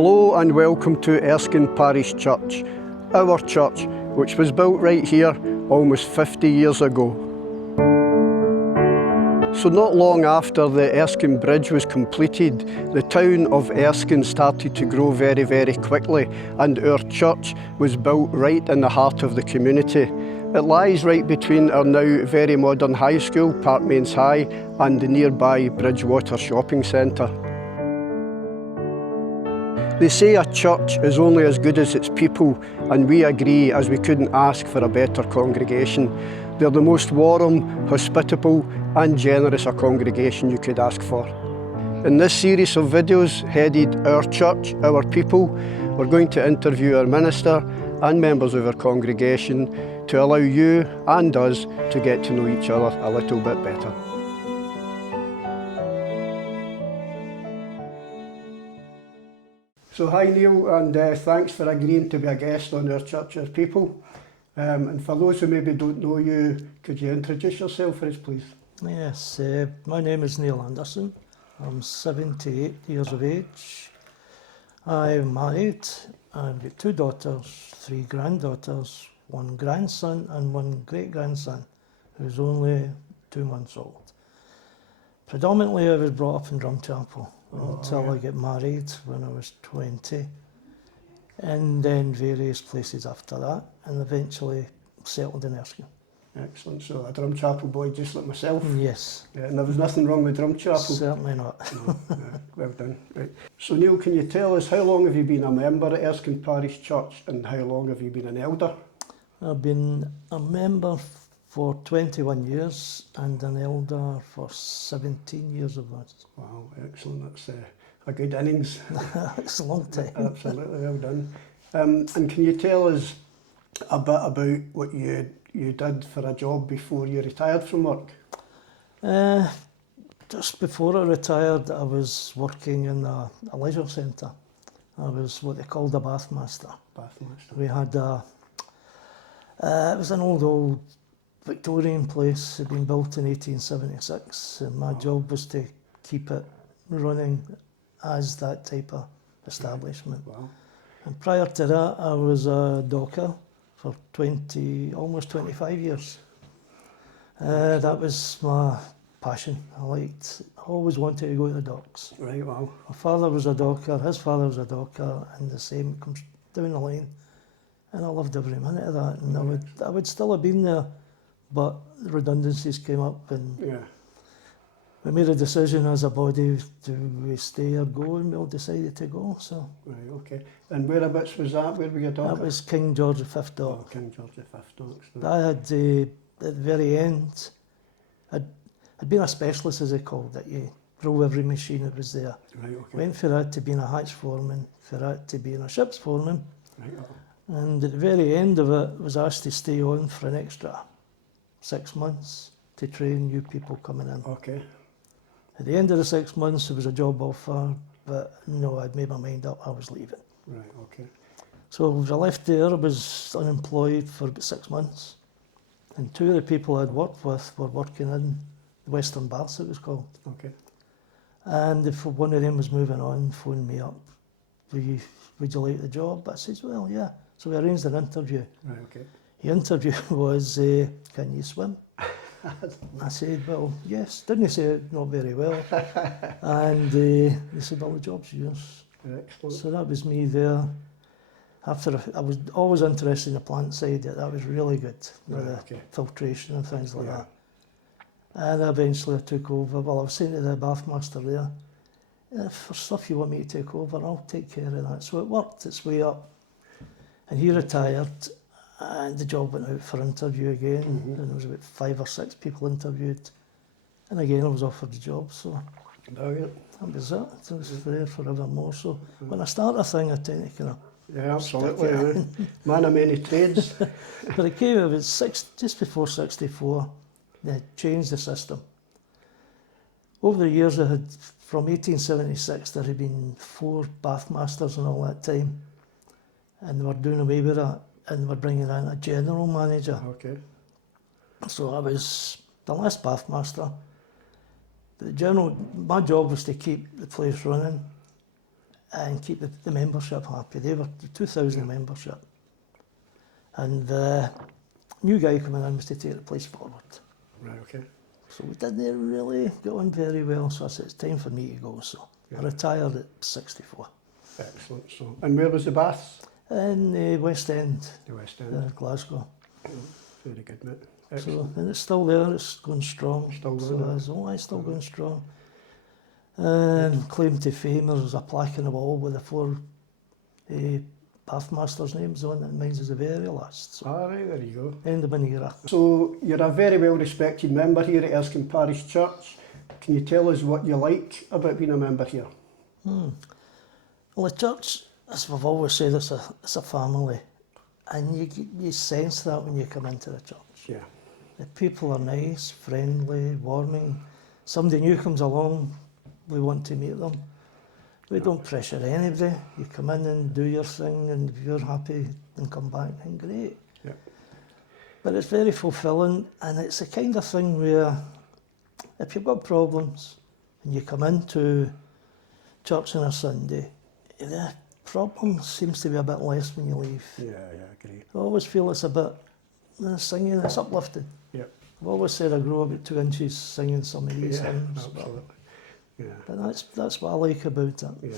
Hello and welcome to Erskine Parish Church, our church, which was built right here almost 50 years ago. So not long after the Erskine Bridge was completed, the town of Erskine started to grow very, very quickly, and our church was built right in the heart of the community. It lies right between our now very modern high school, Parkmains High, and the nearby Bridgewater Shopping Centre. They say a church is only as good as its people, and we agree, as we couldn't ask for a better congregation. They're the most warm, hospitable and generous a congregation you could ask for. In this series of videos headed Our Church, Our People, we're going to interview our minister and members of our congregation to allow you and us to get to know each other a little bit better. So hi Neil, and thanks for agreeing to be a guest on Our Church, Our People. And for those who maybe don't know you, could you introduce yourself for us, please? Yes, my name is Neil Anderson. I'm 78 years of age. I'm married. I've got 2 daughters, 3 granddaughters, 1 grandson and 1 great-grandson who's only 2 months old. Predominantly I was brought up in Drumchapel until I got married when I was 20, and then various places after that, and eventually settled in Erskine. Excellent, so a Drumchapel boy just like myself. Yes. Yeah, and there was nothing wrong with Drumchapel? Certainly not. No, well done. Right. So Neil, can you tell us how long have you been a member at Erskine Parish Church and how long have you been an elder? I've been a member for 21 years and an elder for 17 years of that. Wow, excellent. That's a good innings. It's a long time. Absolutely, well done. And can you tell us a bit about what you did for a job before you retired from work? Just before I retired, I was working in a leisure centre. I was what they called a bathmaster. Bathmaster. We had it was an old Victorian place. It had been built in 1876, and my job was to keep it running as that type of establishment. Wow. And prior to that, I was a docker for almost 25 years. That was my passion. I always wanted to go to the docks. Right, wow. My father was a docker, his father was a docker, and the same comes down the line. And I loved every minute of that. And I would still have been there, but redundancies came up, and we made a decision as a body, do we stay or go, and we all decided to go. So. Right, okay. And whereabouts was that? Where were you docker? That was King George V dock. Oh, King George V docks. I had, at the very end, I'd been a specialist, as they called it. You drove every machine that was there. Right, okay. Went for that to being a hatch foreman, for that to being a ship's foreman. Right, And at the very end of it, was asked to stay on for an extra 6 months to train new people coming in. okay. At the end of the 6 months, there was a job offer, but no, I'd made my mind up, I was leaving. Right, okay. So as I left there, I was unemployed for about 6 months. And 2 of the people I'd worked with were working in Western Baths, it was called. Okay. And if one of them was moving on, phoned me up, would you like the job? I said, well, yeah. So we arranged an interview. Right, okay. The interview was, can you swim? I said, well, yes. Didn't say it not very well. And they said, well, the job's yours. Excellent. So that was me there. After I was always interested in the plant side, that was really good, Right, the okay. filtration and things like that. And eventually I took over. Well, I was saying to the bathmaster there, for stuff you want me to take over, I'll take care of that. So it worked its way up. And he retired, and the job went out for interview again, and there was about 5 or 6 people interviewed. And again, I was offered the job, so Brilliant. that was it. I was there forevermore. So when I start a thing, I tend to kind of. Yeah, absolutely. Man of many trades. But it came about just before 64, they changed the system. Over the years, from 1876, there had been 4 bathmasters and all that time. And they were doing away with that, and they were bringing in a general manager. Okay. So I was the last bathmaster. My job was to keep the place running and keep the membership happy. They were 2,000 membership. And the new guy coming in was to take the place forward. Right, okay. So we didn't really get on very well, so I said, it's time for me to go. So I retired at 64. Excellent. So, and where was the baths? In the West End, The West End. Glasgow. Very good, mate. So, Excellent. and it's still there, it's going strong. Still So going, it's still going strong. And claim to fame, there's a plaque on the wall with the 4 bathmasters' names on it. Mine's is the very last. So Right, there you go. end of an era. So you're a very well respected member here at Erskine Parish Church. Can you tell us what you like about being a member here? Well, the church, as we've always said, it's a family. And you sense that when you come into the church. Yeah. The people are nice, friendly, warming. Somebody new comes along, we want to meet them. We don't pressure anybody. You come in and do your thing, and if you're happy and come back, then great. Yeah. But it's very fulfilling, and it's the kind of thing where if you've got problems and you come into church on a Sunday, the problem seems to be a bit less when you leave. Yeah, I agree. I always feel it's a bit, singing, it's uplifting. Yeah. I've always said I grow about 2 inches singing some of these hymns. Absolutely. Yeah. But that's what I like about it. Yeah.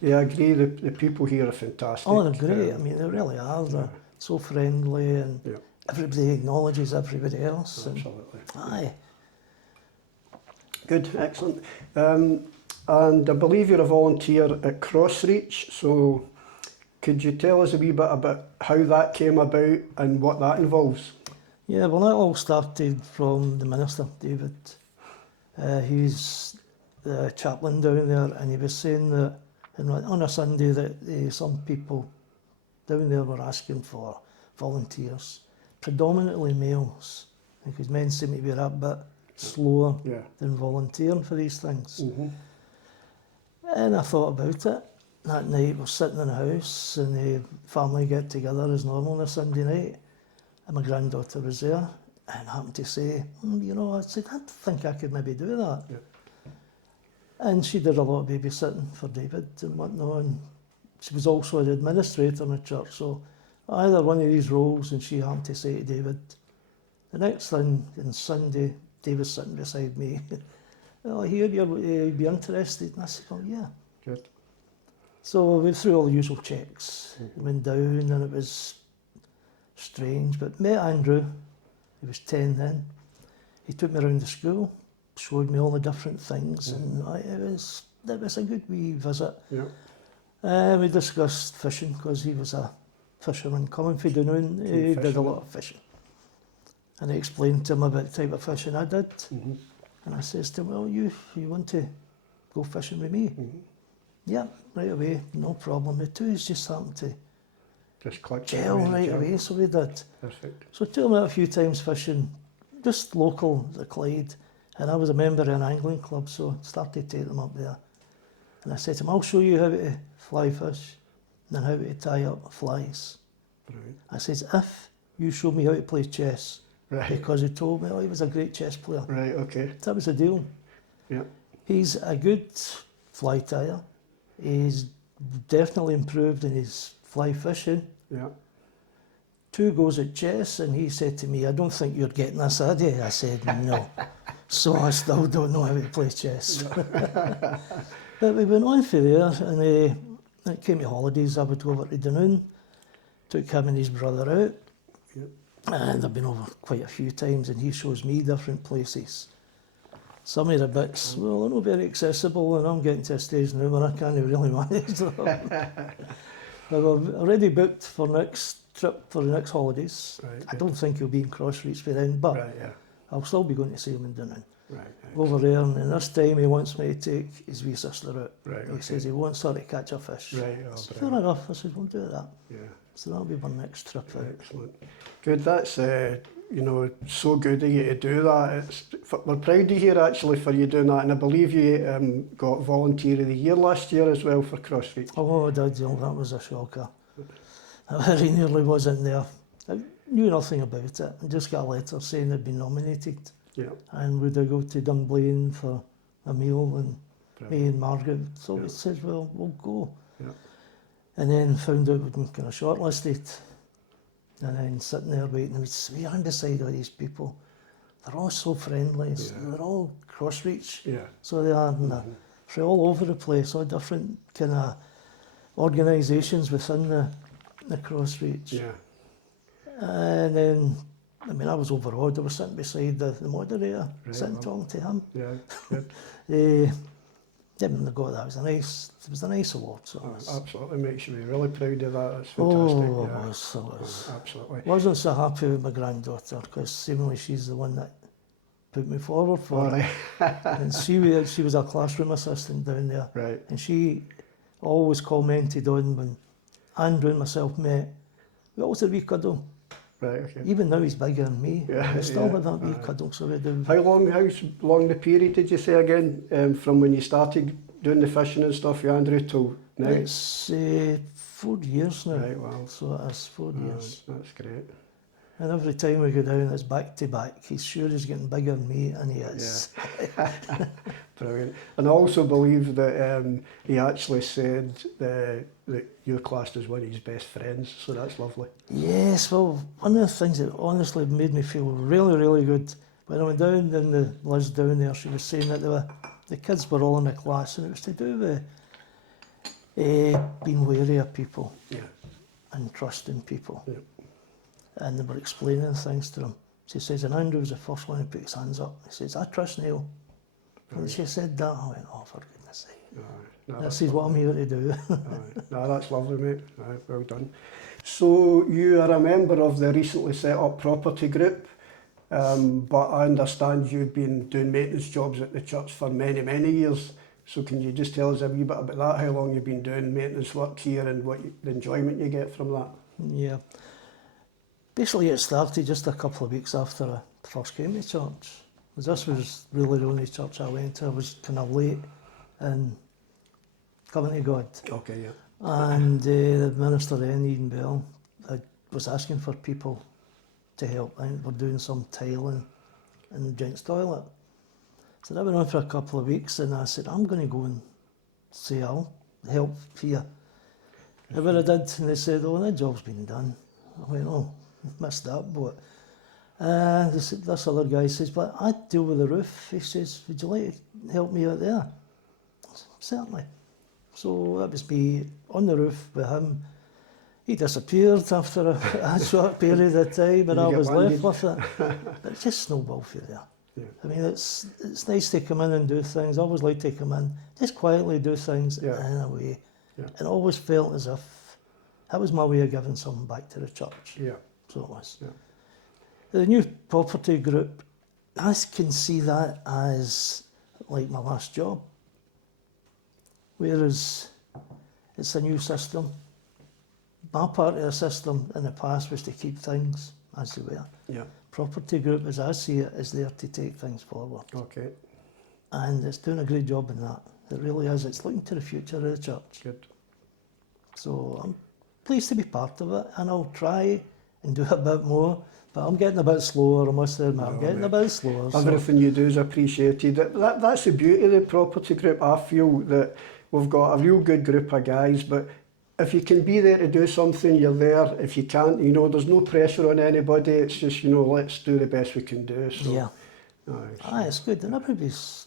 Yeah, I agree. The people here are fantastic. Oh, they're great. I mean, they really are. They're so friendly, and everybody acknowledges everybody else. Absolutely. Aye. Good, excellent. And I believe you're a volunteer at CrossReach, so could you tell us a wee bit about how that came about and what that involves? Yeah, well, that all started from the minister, David. He's the chaplain down there, and he was saying that on a Sunday that some people down there were asking for volunteers, predominantly males, because men seem to be a bit slower than volunteering for these things. Mm-hmm. And I thought about it. That night we were sitting in the house, and the family get together as normal on a Sunday night, and my granddaughter was there, and happened to say, I said, I think I could maybe do that. Yeah. And she did a lot of babysitting for David and whatnot, and she was also an administrator in the church, so either one of these roles, and she happened to say to David, the next thing on Sunday, David's sitting beside me, I hear you'd be interested, and I said, yeah. Good. So we went through all the usual checks, went down, and it was strange, but met Andrew, he was 10 then, he took me around the school, showed me all the different things, and it was a good wee visit. Yeah. We discussed fishing, because he was a fisherman coming from Dunoon, he did a lot of fishing. And I explained to him about the type of fishing I did, and I says to him, well, you want to go fishing with me? Yeah, right away, no problem. The two just happened to Just clicked. gel right away, so we did. Perfect. So I took him out a few times fishing, just local to Clyde, and I was a member of an angling club, so I started to take them up there. And I said to him, I'll show you how to fly fish, and then how to tie up flies. Brilliant. I says, if you show me how to play chess, Right. because he told me, he was a great chess player. Right, okay. That was the deal. Yeah. He's a good fly tyer. He's definitely improved in his fly fishing. Yeah. 2 goes at chess, and he said to me, I don't think you're getting this, are you? I said, no. So I still don't know how to play chess. But we went on for there, and it came to holidays. I would go over to Dunoon, took him and his brother out, and I've been over quite a few times, and he shows me different places. Some of the bits, well, they're not very accessible, and I'm getting to a stage now where I can't really manage them. But I've already booked for next trip for the next holidays. Right, I don't think he'll be in CrossReach for then, but Right, yeah. I'll still be going to see him in Dunoon. Right. Over there, and this time he wants me to take his wee sister out. Right, He okay. says he wants her to catch a fish. Right, oh, Fair brilliant. enough. I said, we'll do that. Yeah. So that'll be my next trip out. Excellent. Good, that's, so good of you to do that. We're proud to hear actually for you doing that, and I believe you got Volunteer of the Year last year as well for CrossReach. Oh, I did, that was a shocker. I very nearly wasn't there. I knew nothing about it. I just got a letter saying I'd been nominated. Yeah. And would I go to Dunblane for a meal, and me and Margaret. So Yeah. we said, well, we'll go. Yeah. And then found out we'd been kind of shortlisted. And then sitting there waiting, we are beside all these people. They're all so friendly. Yeah. They're all CrossReach. Yeah. So they are, and they're all over the place, all different kind of organisations within the CrossReach. Yeah. And then, I mean, I was overawed. I was sitting beside the moderator, Right, sitting well. talking to him. Yeah. Good. Didn't got that. It was a nice award. So it was, Absolutely makes you really proud of that. It's fantastic. oh, Yeah. it was. Absolutely. Wasn't so happy with my granddaughter because seemingly she's the one that put me forward for it. And she was a classroom assistant down there. Right. And she always commented on when Andrew and myself met, we always had a wee cuddle. Right. Okay. Even now he's bigger than me. Yeah, We still yeah, had that wee cuddle, so we do. How long the period did you say again? From when you started doing the fishing and stuff, you Andrew, till now? It's 4 years now. Right, wow. So it is 4 years. That's great. And every time we go down, it's back to back. He's sure he's getting bigger than me, and he is. Yeah. Brilliant. And I also believe that he actually said that you're classed as one of his best friends, so that's lovely. Yes, well, one of the things that honestly made me feel really, really good, when I went down in the Liz down there, she was saying that the kids were all in the class, and it was to do with being wary of people Yeah. and trusting people. Yeah. And they were explaining things to them. She says, and Andrew was the first one to put his hands up. He says, I trust Neil. And she said that, I went, oh, for goodness sake. No, This is what I'm here to do. No, that's lovely, mate. Well done. So you are a member of the recently set up property group, but I understand you've been doing maintenance jobs at the church for many, many years. So can you just tell us a wee bit about that, how long you've been doing maintenance work here and the enjoyment you get from that? Yeah. Basically, it started just a couple of weeks after I first came to church. This was really the only church I went to. I was kind of late in coming to God. Okay, yeah. And the minister then, Eden Bell, was asking for people to help. I think we're doing some tiling in the gents' toilet. So that went on for a couple of weeks, and I said, I'm going to go and say I'll help here. And when I did, and they said, oh, that job's been done. I went, oh, missed that boat. This other guy says, but I deal with the roof. He says, would you like to help me out there? I said, certainly. So that was me on the roof with him. He disappeared after a short period of time, and I was left with it. But it just snowballed through there. Yeah. I mean, it's nice to come in and do things. I always like to come in, just quietly do things in a way. Yeah. And always felt as if that was my way of giving something back to the church. Yeah. So it was. Yeah. The new property group, I can see that as like my last job. Whereas it's a new system. My part of the system in the past was to keep things as they were. Yeah. Property group, as I see it, is there to take things forward. Okay. And it's doing a great job in that. It really is. It's looking to the future of the church. Good. So I'm pleased to be part of it, and I'll try and do a bit more. But I'm getting a bit slower, I must admit. I'm getting a bit slower. Everything you do is appreciated. That's the beauty of the property group. I feel that we've got a real good group of guys, but if you can be there to do something, you're there. If you can't, there's no pressure on anybody. It's just, let's do the best we can do. So, yeah. It's good. And everybody's,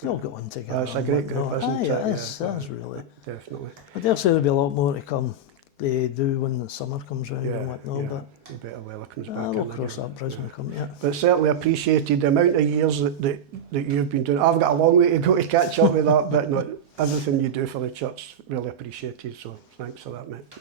they all get on together. It's a great group, isn't it? It is really. Definitely. I dare say there'll be a lot more to come. They do when the summer comes round and whatnot, yeah. but A bit of weather comes back. we'll cross that bridge when we come to it. But certainly appreciated the amount of years that you've been doing. I've got a long way to go to catch up with that, but no, everything you do for the church, really appreciated, so thanks for that, mate.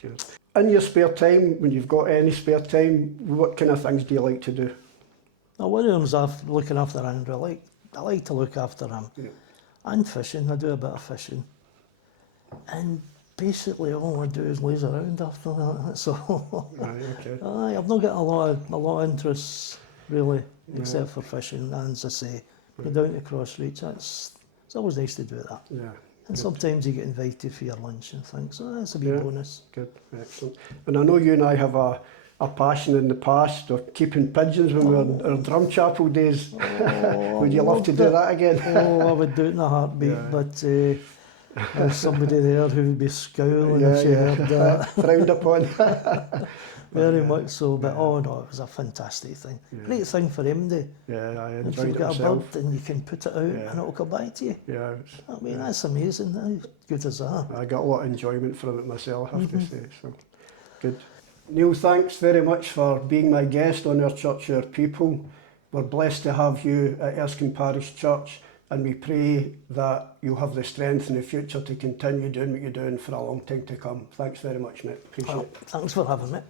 Cheers. In your spare time, when you've got any spare time, what kind of things do you like to do? Now, one of them's looking after Andrew. I like to look after him. Yeah. And fishing, I do a bit of fishing. And basically all I do is laze around after that, so Right, okay. I've not got a lot of interests really, except for fishing. And as I say, go down to CrossReach, it's always nice to do that. Yeah. And sometimes you get invited for your lunch and things, so that's a wee bonus. Good, excellent. And I know you and I have a passion in the past of keeping pigeons when we were in our drum chapel days. Would you love to do that again? I would do it in a heartbeat, but There's somebody there who would be scowling if she heard that. Frowned upon. Very much so, but oh no, it was a fantastic thing. Great thing for him to. Yeah, I If enjoyed you've it got myself. a bird and you can put it out and it'll come back to you. Yeah, I mean, that's amazing. How good is that? I got a lot of enjoyment from it myself, I have to say. So good. Neil, thanks very much for being my guest on Our Church, Our People. We're blessed to have you at Erskine Parish Church, and we pray that you'll have the strength in the future to continue doing what you're doing for a long time to come. Thanks very much, mate. Appreciate it. Thanks for having me.